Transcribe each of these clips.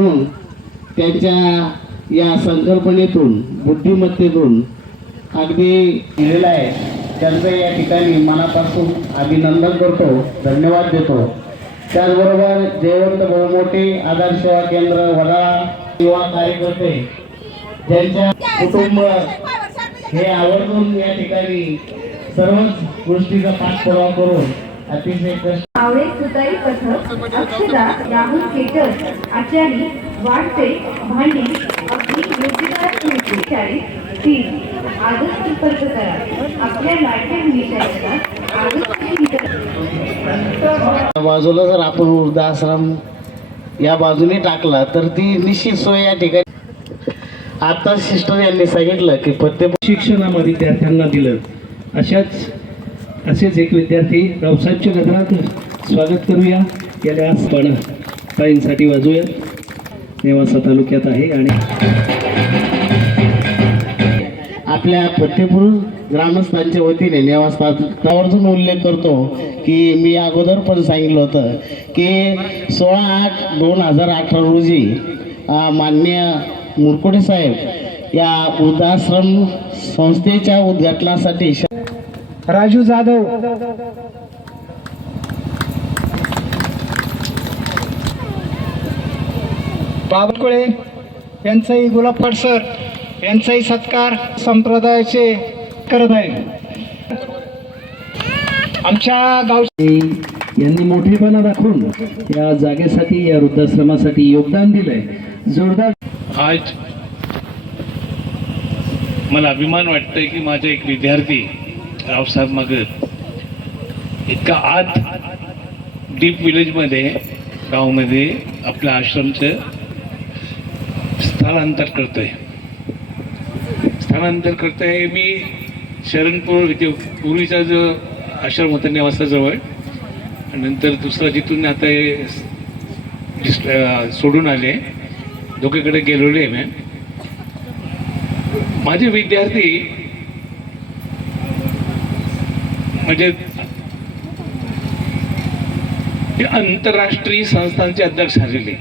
म्हणून त्यांच्या या संकल्पनेतून बुद्धिमत्तेतून अगदी दिलेला आहे त्यांचं या ठिकाणी मनापासून अभिनंदन करतो, धन्यवाद देतो। त्याचबरोबर जयवंत बहुमोठे आधार सेवा केंद्र वडाळा युवा कार्यकर्ते ज्यांच्या कुटुंब हे आवर्जून या ठिकाणी सर्वच गोष्टीचा पाठपुरावा करून अतिशय कष्ट आवळे सुताई पथक अक्षदा राहुल केटर आचारी वाढते भांडी अगदी योग्यदायक मिळते 40 आजच संपर्क करा आपल्या लाडक्या निशाचा बाजूला जर आपण वृद्धाश्रम या बाजूने टाकला तर ती निश्चित सोय या ठिकाणी। आता सिस्टर यांनी सांगितलं की प्रत्येक शिक्षणामध्ये विद्यार्थ्यांना दिलं असेच एक विद्यार्थी रावसाहेबच्या गजरात स्वागत करूया। याला आपण ताईंसाठी वाजूया। नेवासा तालुक्यात आहे आणि आपल्या फतेपूर ग्रामस्थांच्या वतीने नेवासा आवर्जून उल्लेख करतो की मी अगोदर पण सांगितलं होतं की 16/8/2018 रोजी माननीय मुरकुटे साहेब या वृद्धाश्रम संस्थेच्या उद्घाटनासाठी राजू जाधव बाबकुळे यांचाही गुलाबफड सर यांचाही सत्कार संप्रदायाचे करत आहे। आमच्या गाव यांनी मोठेपणा दाखवून या जागेसाठी या वृद्धाश्रमासाठी योगदान दिलंय जोरदार। आज मला अभिमान वाटतंय की माझे एक विद्यार्थी रावसाहेब मगर इतका आत डीप विलेजमध्ये गावामध्ये आपल्या आश्रमचं स्थलांतर करतोय। मी शरणपूर इथे पूर्वीचा जो आश्रम होता नेवासाजवळ आणि नंतर दुसरा जिथून आता सोडून आले दोघीकडे गेलेलो आहे मी। माझे विद्यार्थी म्हणजे आंतरराष्ट्रीय संस्थांचे अध्यक्ष झालेले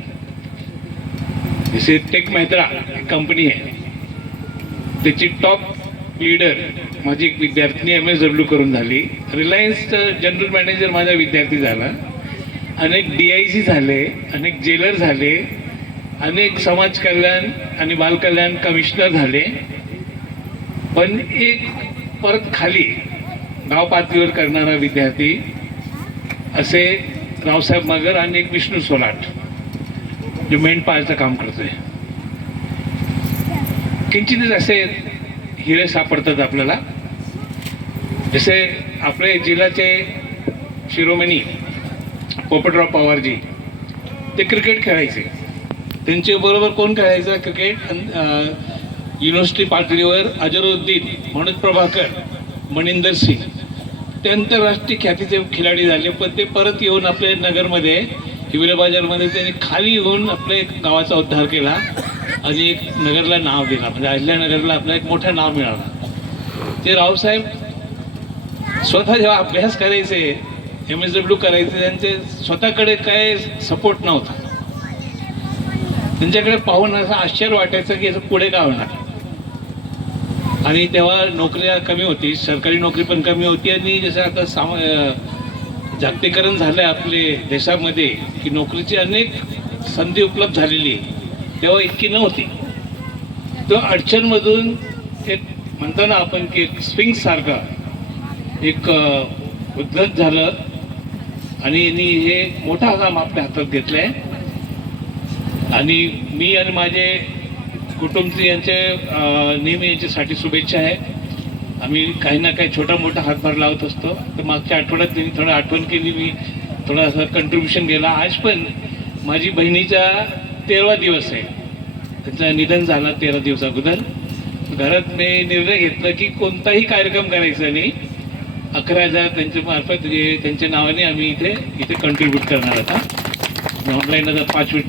जसे टेक महिंद्रा कंपनी आहे त्याची टॉप लीडर माझी एक विद्यार्थिनी MSW करून झाली। रिलायन्स जनरल मॅनेजर माझा विद्यार्थी झाला। अनेक DIC झाले, अनेक जेलर झाले, अनेक समाज कल्याण आणि बालकल्याण कमिशनर झाले। पण एक परत खाली गाव पातळीवर करणारा विद्यार्थी असे रावसाहेब मगर आणि एक विष्णू सोलाट जो मेंढपाळाचं काम करतोय। किंचित असे हिरे सापडतात आपल्याला। जसे आपले जिल्ह्याचे शिरोमणी पोपटराव पवारजी ते क्रिकेट खेळायचे। त्यांचे बरोबर कोण खेळायचं क्रिकेट युनिव्हर्सिटी पातळीवर अजरुद्दीन, मनोज प्रभाकर, मनिंदर सिंग ते आंतरराष्ट्रीय ख्यातीचे खिलाडी झाले। पण ते परत येऊन आपल्या नगरमध्ये हिवरे बाजारमध्ये त्यांनी खाली येऊन आपल्या गावाचा उद्धार केला आणि एक नगरला नाव दिला, म्हणजे अहिल्यानगरला आपलं एक मोठं नाव मिळालं। ते रावसाहेब स्वतः जेव्हा अभ्यास करायचे MSW करायचे त्यांचे स्वतःकडे काय सपोर्ट नव्हता। त्यांच्याकडे पाहून असं आश्चर्य वाटायचं की असं पुढे का होणार। आणि तेव्हा नोकऱ्या कमी होती, सरकारी नोकरी पण कमी होती आणि जसं आता जागतिकीकरण झालं आहे आपले देशामध्ये की नोकरीची अनेक संधी उपलब्ध झालेली तेव्हा इतकी नव्हती। तो अडचणमधून एक म्हणतो ना आपण की एक स्विंग्स सारखा एक उद्गत झालं आणि हे मोठा काम आपल्या हातात घेतलंय। आणि मी आणि माझे कुटुंबीय यांचे नेहमी यांच्यासाठी शुभेच्छा आहे। आम्ही काही ना काही छोटा मोठा हातभार लावत असतो। तर मागच्या आठवड्यात त्यांनी थोडं आठवण केली, मी थोडासा कंट्रीब्युशन केला। आज पण माझी बहिणीचा 13वा दिवस आहे, त्यांचं निधन झालं 13 दिवस अगोदर। घरात मी निर्णय घेतला की कोणताही कार्यक्रम करायचा नाही, 11,000 त्यांच्या मार्फत त्यांच्या नावाने आम्ही इथे कंट्रीब्यूट करणार आता। ऑनलाईन आता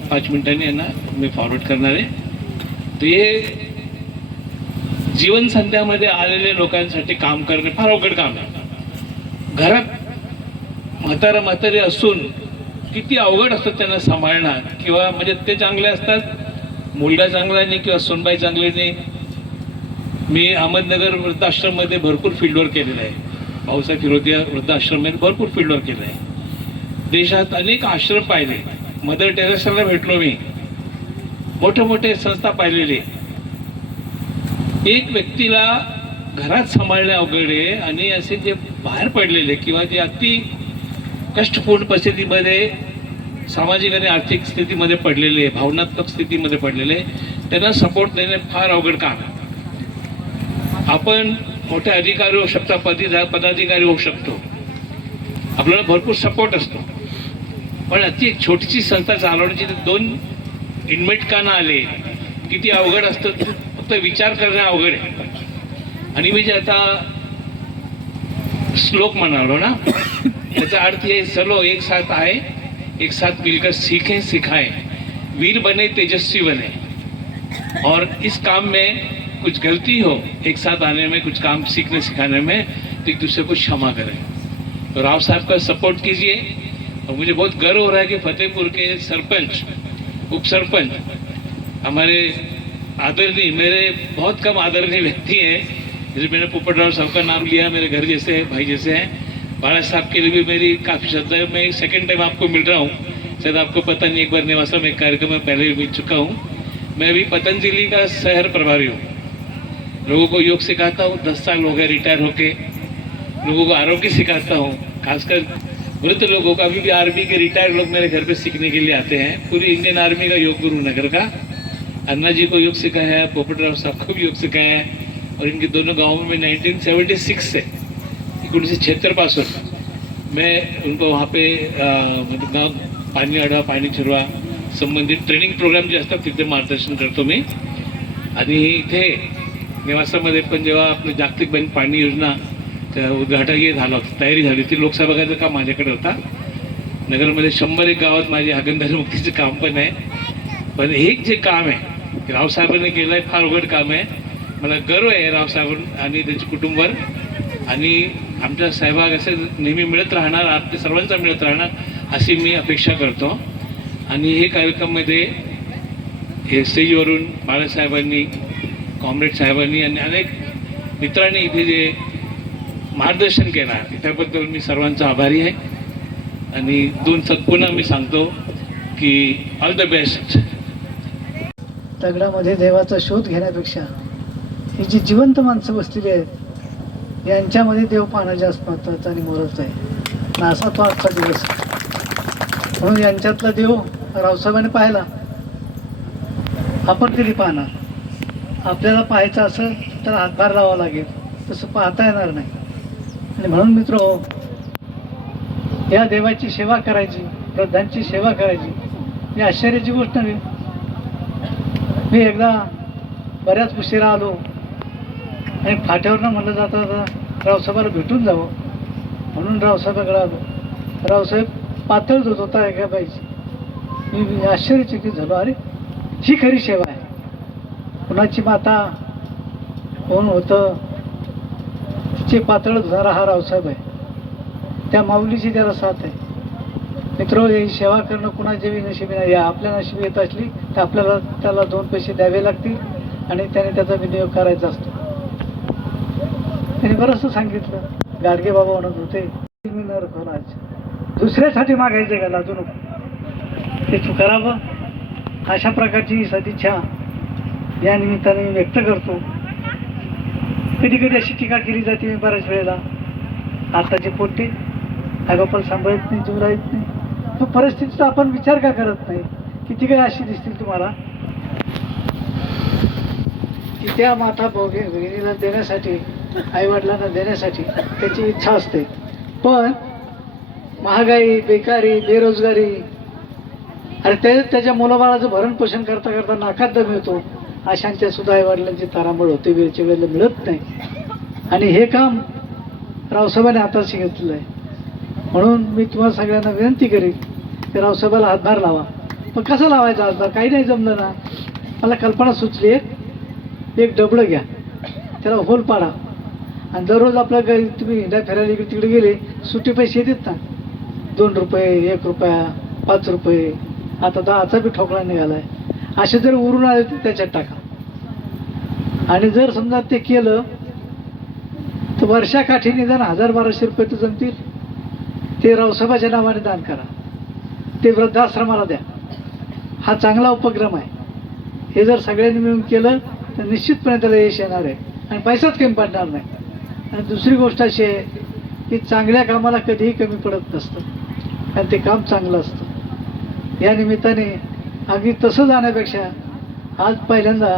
5 मिनिटांनी यांना मी फॉरवर्ड करणार आहे। तर हे जीवन संध्यामध्ये आलेल्या लोकांसाठी काम करणे फार अवघड काम आहे। घरात म्हातारी असून किती अवघड असतं त्यांना सांभाळणं, किंवा म्हणजे ते चांगले असतात, मुलगा चांगला नाही किंवा सोनबाई चांगले नाही. मी अहमदनगर वृद्धाश्रममध्ये भरपूर फील्डवर्क केलेलं आहे, भाऊसाहेब फिरोदिया वृद्धाश्रममध्ये भरपूर फील्डवर्क केलं आहे. देशात अनेक आश्रम पाहिले, मदर टेरेसाला भेटलो मी, मोठे मोठे संस्था पाहिलेले. एक व्यक्तीला घरात सांभाळणे अवघड आहे, आणि असे जे बाहेर पडलेले किंवा जे अति कष्टपूर्ण परिस्थितीमध्ये, सामाजिक आणि आर्थिक स्थितीमध्ये पडलेले, भावनात्मक स्थितीमध्ये पडलेले, त्यांना सपोर्ट देणे फार अवघड काम आहे. आपण मोठे अधिकारी होऊ शकता, पदाधिकारी होऊ शकतो, आपल्याला भरपूर सपोर्ट असतो, पण अति एक छोटीशी संस्था चालवण्याची 2 इन्व्हेट का ना आले, किती अवघड असतं. फक्त विचार करणं अवघड आहे. आणि मी जे आता श्लोक म्हणालो ना, त्याचा अर्थ हे चलो एक साथ आए, एक साथ मिलकर सीखें सिखाएं, वीर बने तेजस्वी बने, और इस काम में कुछ गलती हो, एक साथ आने में, कुछ काम सीखने सिखाने में, तो एक दूसरे को क्षमा करें. तो राव साहब का सपोर्ट कीजिए. और मुझे बहुत गर्व हो रहा है कि फतेहपुर के सरपंच, उप सरपंच, हमारे आदरणीय, मेरे बहुत कम आदरणीय व्यक्ति हैं. जैसे मैंने पोपटराव साहब का नाम लिया, मेरे घर जैसे हैं, भाई जैसे हैं. बाला साहब के लिए भी मेरी काफ़ी श्रद्धा है. मैं सेकेंड टाइम आपको मिल रहा हूँ, शायद आपको पता नहीं, एक बार नेवासा में एक कार्यक्रम में पहले मिल चुका हूँ. मैं भी पतंजलि का शहर प्रभारी हूँ, लोगों को योग सिखाता हूँ. 10 साल हो गए रिटायर होके. लोगों को आरोग्य सिखाता हूँ, खासकर वृद्ध लोगों का. अभी भी आर्मी के रिटायर्ड लोग मेरे घर पे सीखने के लिए आते हैं. पूरी इंडियन आर्मी का योग गुरु नगर का, अन्ना जी को योग सिखाया है, पोपटराव साहब को भी योग सिखाया है. और इनके दोनों गाँवों में 1976 से 1976 पासून मैं उनको वहाँ पे मतलब गाव पाणी अडवा, पाणी छिरवा संबंधित ट्रेनिंग प्रोग्राम जे असतात तिथे मार्गदर्शन करतो मी. आणि इथे निवासामध्ये पण जेव्हा आपलं जागतिक बँक पाणी योजना उद्घाटन झालं होतं, तयारी झाली होती, लोकसभागाचं काम माझ्याकडे होता. नगरमध्ये 101 गावात माझे हागणदारी मुक्तीचं काम पण आहे. पण एक जे काम आहे रावसाहेबांनी केलं आहे, फार अवघड काम आहे. मला गर्व आहे रावसाहेब आणि त्यांच्या कुटुंबावर. आणि आमचा सहभाग असे नेहमी मिळत राहणार, आपल्या सर्वांचा मिळत राहणार अशी मी अपेक्षा करतो. आणि हे कार्यक्रममध्ये हे स्टेजवरून बाळासाहेबांनी, कॉम्रेड साहेबांनी आणि अनेक मित्रांनी इथे जे मार्गदर्शन केलं आहे त्याबद्दल मी सर्वांचा आभारी आहे. आणि 2 पुन्हा मी सांगतो की ऑल द बेस्ट. दगडामध्ये देवाचा शोध घेण्यापेक्षा ही जी जिवंत माणसं बसलेली आहेत यांच्यामध्ये देव पाहणं जास्त महत्त्वाचं आणि मोलाचं आहे. असा तो आजचा दिवस. म्हणून यांच्यातला देव रावसाहेबांनी पाहिला, आपण कधी पाहणार? आपल्याला पाहायचं असेल तर हातभार लावावा लागेल, तसं पाहता येणार नाही. आणि म्हणून मित्र, या देवाची सेवा करायची, वृद्धांची सेवा करायची ही आश्चर्याची गोष्ट नाही. मी एकदा बऱ्याच उशिरा आलो आणि फाट्यावरनं म्हणलं जाता रावसाहेबाला भेटून जावं म्हणून रावसाहेबाकडे आलो. रावसाहेब पातळ होत होता एका बाईची. मी आश्चर्यचकित झालो, अरे ही खरी सेवा आहे. कुणाची माता कोण होतं तिचे पातळ धुणारा हा रावसाहेब आहे. त्या माऊलीची त्याला साथ आहे. मित्र, ही सेवा करणं कुणाच्या नशिबी नाही. आपल्या नशिबी येत असली तर आपल्याला त्याला 2 पैसे द्यावे लागतील आणि त्याने त्याचा विनियोग करायचा असतो. त्याने बरंचसं सांगितलं. गाडगे बाबा म्हणत होते, मी नर खोलायचं, दुसऱ्यासाठी मागायचं का, लाजू नको, ते तू करावं. अशा प्रकारची सदिच्छा या निमित्ताने मी व्यक्त करतो. कधी कधी अशी टीका केली जाते मी बऱ्याच वेळेला, आताचे पोट्टे आईबापाला सांभाळत नाही, जीव राहत नाही. तो परिस्थितीचा आपण विचार का करत नाही? किती काही अशी दिसतील तुम्हाला की त्या माता भगिनीला देण्यासाठी, आईवडिलांना देण्यासाठी त्याची इच्छा असते. पण महागाई, बेकारी, बेरोजगारी, अरे त्याच्या मुलाबाळाचं भरण पोषण करता करता नाकात दम येतो. अशांच्या सुद्धा आईवडिलांची तारांबळ होते, वेळच्या वेळेला मिळत नाही. आणि हे काम रावसाहेबांनी हाताशी घेतलेलं आहे. म्हणून मी तुम्हाला सगळ्यांना विनंती करीन की रावसाहेबाला हातभार लावा. पण कसं लावायचा हातभार? काही नाही जमलं ना, मला कल्पना सुचली. एक डबडं घ्या, त्याला होल पाडा आणि दररोज आपल्या घरी तुम्ही हिंडा फिरायला इकडे तिकडे गेले, सुट्टे पैसे येतात ना, 2 रुपये, 1 रुपया, 5 रुपये, आता 10चा बी ठोकळा निघाला आहे. असे जर उरून आले तर त्याच्यात टाका. आणि जर समजा ते केलं तर वर्षाकाठी निदान 1000-1200 रुपये तर जमतील. ते रावसाहेबाच्या नावाने दान करा, ते वृद्धाश्रमाला द्या. हा चांगला उपक्रम आहे. हे जर सगळ्यांनी मिळून केलं तर निश्चितपणे त्याला यश येणार आहे आणि पैसाच कमी पडणार नाही. आणि दुसरी गोष्ट अशी आहे की चांगल्या कामाला कधीही कमी पडत नसतं आणि ते काम चांगलं असतं. या निमित्ताने अगदी तसं जाण्यापेक्षा आज पहिल्यांदा,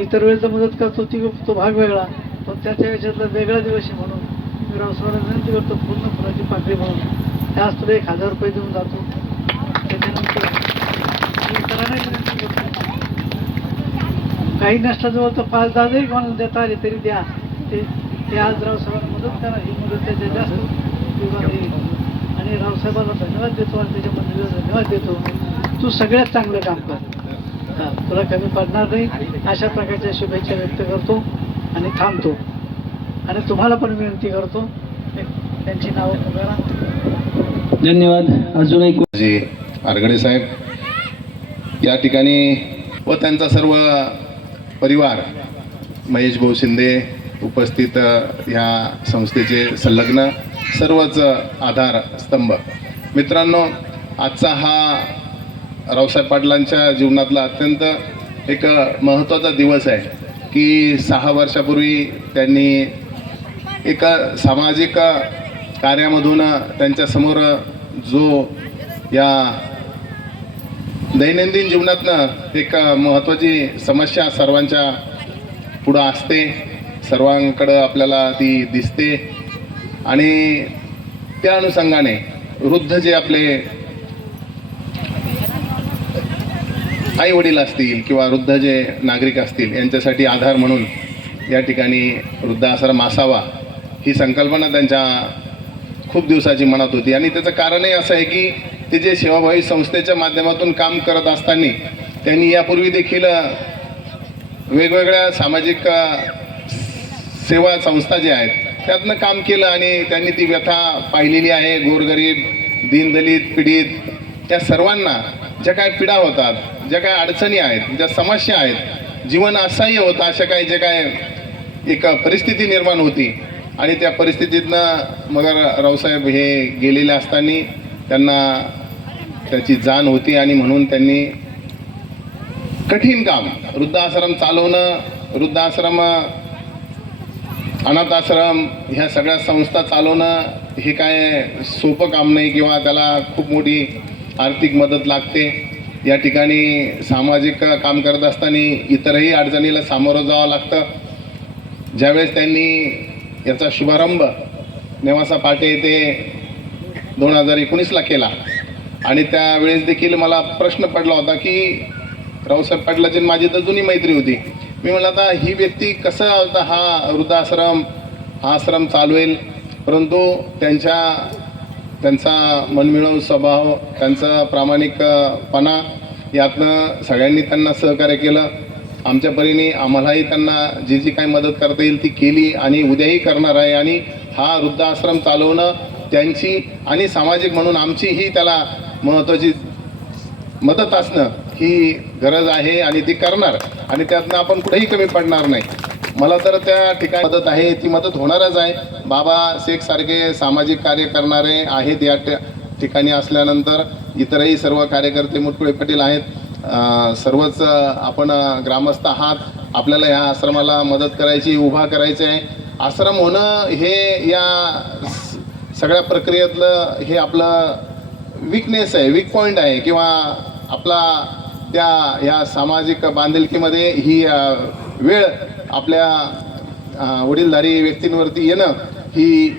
इतर वेळेचा मदत करतो तो भाग वेगळा, पण त्याच्या याच्यातला वेगळा दिवस आहे म्हणून मी रावसाहेबांना विनंती करतो, पूर्ण फुलाची पाकळी म्हणून त्याच तुला 1000 रुपये देऊन जातो. त्याच्यानंतर मी इतरांनाही विनंती करतो, काही नसल्याजवळ तर 5-10 जरी कोणाला देता आले तरी द्या. ते आज रावसाहेबांना मदत करा. ही मदत त्याच्या जास्त उपयोगाला येईल. आणि रावसाहेबांना धन्यवाद देतो आणि त्याच्या मंडळीला धन्यवाद देतो. तू सगळ्यात चांगलं काम कर, तुला कमी पडणार नाही. अशा प्रकारच्या शुभेच्छा व्यक्त करतो आणि थांबतो. आणि तुम्हाला पण विनंती करतो, त्यांची नावं करा. धन्यवाद. अजून एक जे आरगडे साहेब या ठिकाणी व त्यांचा सर्व परिवार, महेश भाऊ शिंदे उपस्थित, ह्या संस्थेचे संलग्न सर्वच आधार स्तंभ. मित्रांनो, आजचा हा रावसाहेब पाटलांच्या जीवनातला अत्यंत एक महत्त्वाचा दिवस आहे की 6 वर्षापूर्वी त्यांनी एक सामाजिक कार्यामधून त्यांच्यासमोर जो या दैनंदिन जीवनातनं एक महत्त्वाची समस्या सर्वांच्या पुढं असते, सर्वांकडं आपल्याला ती दिसते. आणि त्या अनुषंगाने वृद्ध जे आपले आई वडील असतील किंवा वृद्ध जे नागरिक असतील यांच्यासाठी आधार म्हणून या ठिकाणी वृद्धाश्रम असावा ही संकल्पना त्यांच्या खूप दिवसाची मनात होती. आणि त्याचं कारणही असं आहे की ते जे सेवाभावी संस्थेच्या माध्यमातून काम करत असताना त्यांनी यापूर्वी देखील वेगवेगळ्या सामाजिक सेवा संस्था ज्या आहेत त्यातनं काम केलं आणि त्यांनी ती व्यथा पाहिलेली आहे. गोरगरीब, दीनदलित, पीडित या सर्वांना ज्या काय पीडा होतात, ज्या काय अडचणी आहेत, ज्या समस्या आहेत, जीवन असह्य होतं, अशा काही जे काय एक परिस्थिती निर्माण होती. आणि त्या परिस्थितीतनं मग रावसाहेब हे गेलेले असताना त्यांना त्याची जाण होती आणि म्हणून त्यांनी कठीण काम, वृद्धाश्रम चालवणं, वृद्धाश्रम, अनाथाश्रम ह्या सगळ्या संस्था चालवणं हे काय सोपं काम नाही किंवा त्याला खूप मोठी आर्थिक मदत लागते. या ठिकाणी सामाजिक काम करत असताना इतरही अडचणीला सामोरं जावं लागतं. ज्यावेळेस त्यांनी याचा शुभारंभ नेवासा पाटे येथे 2019ला केला आणि त्यावेळेस देखील मला प्रश्न पडला होता की रावसाहेब पाटलाची माझी तर जुनी मैत्री होती. मी म्हणलं आता ही व्यक्ती कसं आता हा वृद्धाश्रम, हा आश्रम चालवेल. परंतु त्यांचा मनमिळावू स्वभाव, त्यांचा प्रामाणिकपणा यातनं सगळ्यांनी त्यांना सहकार्य केलं. आमच्या परीने आम्हालाही त्यांना जी जी काही मदत करता येईल ती केली आणि उद्याही करणार आहे. आणि हा वृद्धाश्रम चालवणं त्यांची आणि सामाजिक म्हणून आमचीही त्याला महत्त्वाची मदत असणं ही गरज आहे आणि ती करणार आणि त्यातनं आपण कुठेही कमी पडणार नाही. मला तर त्या ठिकाणी मदत आहे, ती मदत होणारच आहे. बाबा शेखसारखे सामाजिक कार्य करणारे आहेत या ठिकाणी असल्यानंतर इतरही सर्व कार्यकर्ते मुटकुळे पटेल आहेत. सर्वच आपण ग्रामस्थ आहात. आपल्याला ह्या आश्रमाला मदत करायची, उभा करायचं आहे. आश्रम होणं हे या सगळ्या प्रक्रियेतलं हे आपलं वीकनेस आहे, वीक पॉईंट आहे किंवा आपला या सामाजिक बांधिलकीमध्ये ही वेळ आपल्या वडीलधारी व्यक्तींवरती येणं ही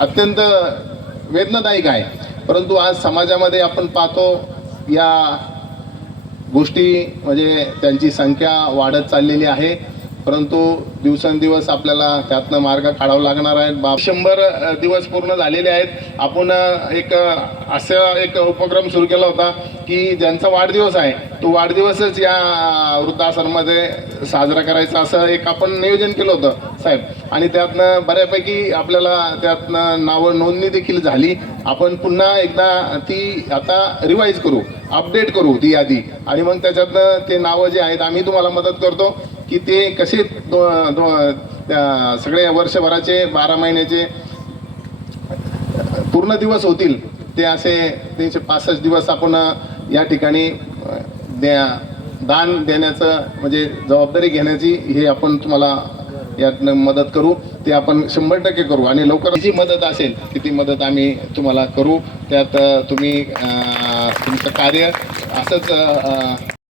अत्यंत वेदनादायक आहे. परंतु आज समाजामध्ये आपण पाहतो या गोष्टी म्हणजे त्यांची संख्या वाढत चाललेली आहे. परंतु दिवसेंदिवस आपल्याला त्यातनं मार्ग काढावा लागणार आहे. 100 दिवस पूर्ण झालेले आहेत. आपण असं एक उपक्रम सुरू केला होता की ज्यांचा वाढदिवस आहे तो वाढदिवसच या वृद्धाश्रममध्ये साजरा करायचा, असं एक आपण नियोजन केलं होतं साहेब. आणि त्यातनं बऱ्यापैकी आपल्याला त्यातनं नावं नोंदणी देखील झाली. आपण पुन्हा एकदा ती आता रिवाईज करू, अपडेट करू ती यादी, आणि मग त्याच्यातनं ते नावं जे आहेत आम्ही तुम्हाला मदत करतो की ते कसे सगळे वर्षभराचे 12 महिन्याचे पूर्ण दिवस होतील ते असे 365 दिवस आपण या ठिकाणी दान देण्याचं म्हणजे जबाबदारी घेण्याची हे आपण तुम्हाला यातनं मदत करू. ते आपण 100% करू आणि लवकर जी मदत असेल ती मदत आम्ही तुम्हाला करू. त्यात तुम्ही तुमचं कार्य असंच